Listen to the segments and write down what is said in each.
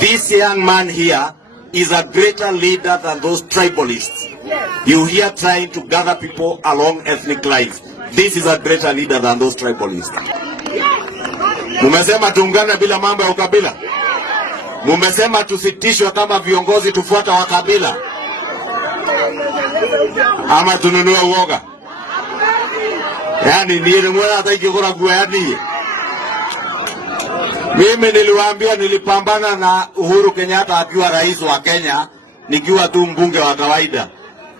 This young man here is a greater leader than those tribalists you hear trying to gather people along ethnic lines. This is a greater leader than those tribalists. Mumesema tuungane bila mambo ya ukabila. Mumesema tusitishwe kama viongozi tufuata wa kabila. Ama tununue uoga. Yani ni mwana ataikikura kuwayani. Mimi niliwaambia nilipambana na Uhuru Kenyatta akiwa rais wa Kenya, nikiwa tu mbunge wa kawaida.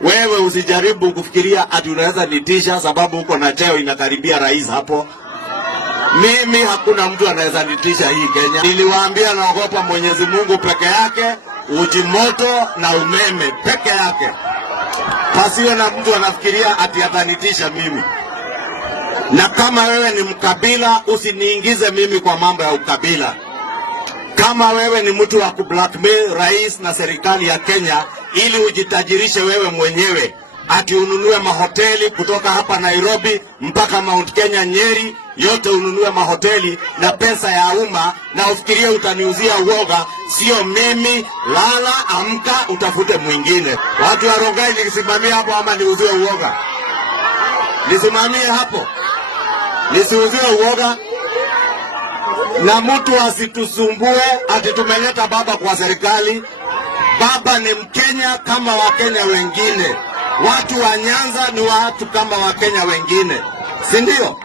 Wewe usijaribu kufikiria ati unaweza nitisha sababu uko na cheo inakaribia rais hapo. Mimi hakuna mtu anaweza nitisha hii Kenya. Niliwaambia naogopa Mwenyezi Mungu peke yake, uji moto na umeme peke yake. Pasiwe na mtu anafikiria ati atanitisha mimi. Na kama wewe ni mkabila, usiniingize mimi kwa mambo ya ukabila. Kama wewe ni mtu wa kublackmail rais na serikali ya Kenya ili ujitajirishe wewe mwenyewe, ati ununue mahoteli kutoka hapa Nairobi mpaka Mount Kenya Nyeri, yote ununue mahoteli na pesa ya umma, na ufikirie utaniuzia uoga, sio mimi. Lala, amka, utafute mwingine. Watu wa Rongai nikisimamia hapo ama niuzie uoga? Nisimamie hapo, nisiuzie uoga. Na mtu asitusumbue ati tumeleta baba kwa serikali. Baba ni Mkenya kama Wakenya wengine. Watu wa Nyanza ni watu kama Wakenya wengine, si ndio?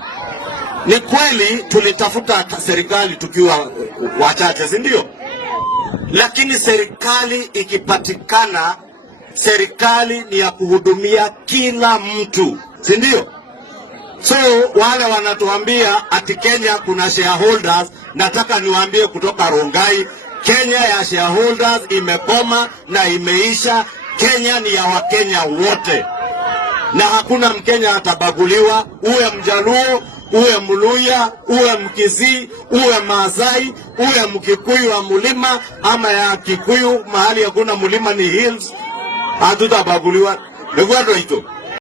Ni kweli tulitafuta serikali tukiwa wachache, si ndio? Lakini serikali ikipatikana, serikali ni ya kuhudumia kila mtu, si ndio? So wale wanatuambia ati Kenya kuna shareholders, nataka niwaambie kutoka Rongai, Kenya ya shareholders imekoma na imeisha. Kenya ni ya Wakenya wote, na hakuna Mkenya atabaguliwa, uwe Mjaluo, uwe Mluya, uwe Mkisii, uwe Maasai, uwe Mkikuyu wa mulima ama ya Kikuyu mahali hakuna mulima ni hills, hatutabaguliwa. Ndio hito.